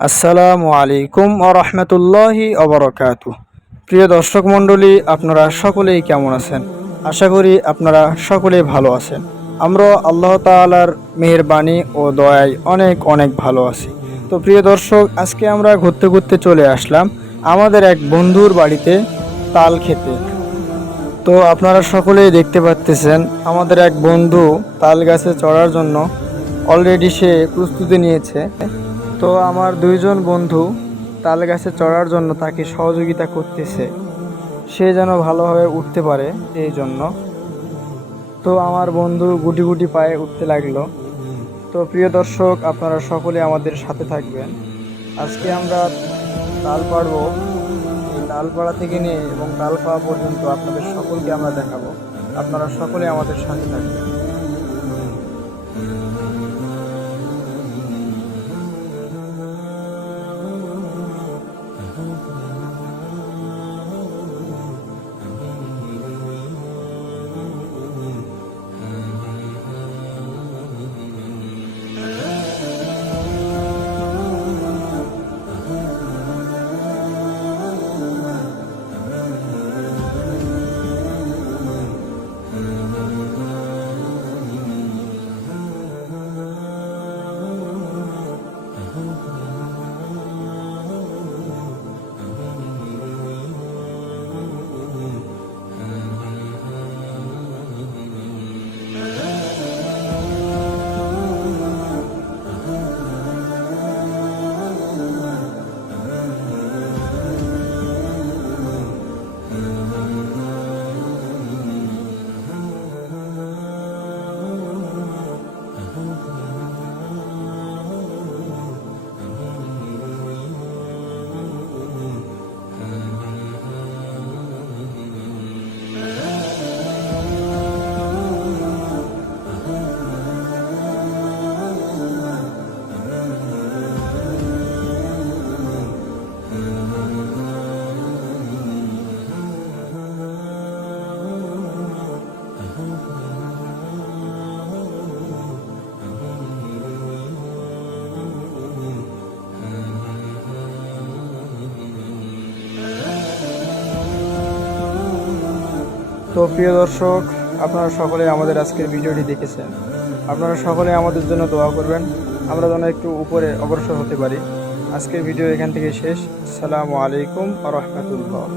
আসসালামু আলাইকুম ও রহমতুল্লাহি অবরকাত প্রিয় দর্শক মণ্ডলী, আপনারা সকলেই কেমন আছেন? আশা করি আপনারা সকলেই ভালো আছেন। আমরা আল্লাহ তাআলার মেহেরবানি ও দয়ায় অনেক অনেক ভালো আছি। তো প্রিয় দর্শক, আজকে আমরা ঘুরতে ঘুরতে চলে আসলাম আমাদের এক বন্ধুর বাড়িতে তাল খেতে। তো আপনারা সকলেই দেখতে পাচ্তেছেন আমাদের এক বন্ধু তাল গাছে চড়ার জন্য অলরেডি সে প্রস্তুতি নিয়েছে। তো আমার দুইজন বন্ধু তাল গাছে চড়ার জন্য তাকে সহযোগিতা করতেছে। সে যেন ভালোভাবে উঠতে পারে এই জন্য। তো আমার বন্ধু গুটি গুটি পায়ে উঠতে লাগল। তো প্রিয় দর্শক, আপনারা সকলে আমাদের সাথে থাকবেন। আজকে আমরা তাল পাড়বো। এই তালপাড়া থেকে নিয়ে এবং তাল পাওয়া পর্যন্ত আপনাদের সকলকে আমরা দেখাবো। আপনারা সকলে আমাদের সাথে থাকবেন। love. তো প্রিয় দর্শক, আপনারা সকলে আমাদের আজকের ভিডিওটি দেখেছেন। আপনারা সকলে আমাদের জন্য দোয়া করবেন। আমরা যেন একটু উপরে অগ্রসর হতে পারি। আজকের ভিডিও এখান থেকে শেষ। আসসালামু আলাইকুম রহমতুল্লাহ।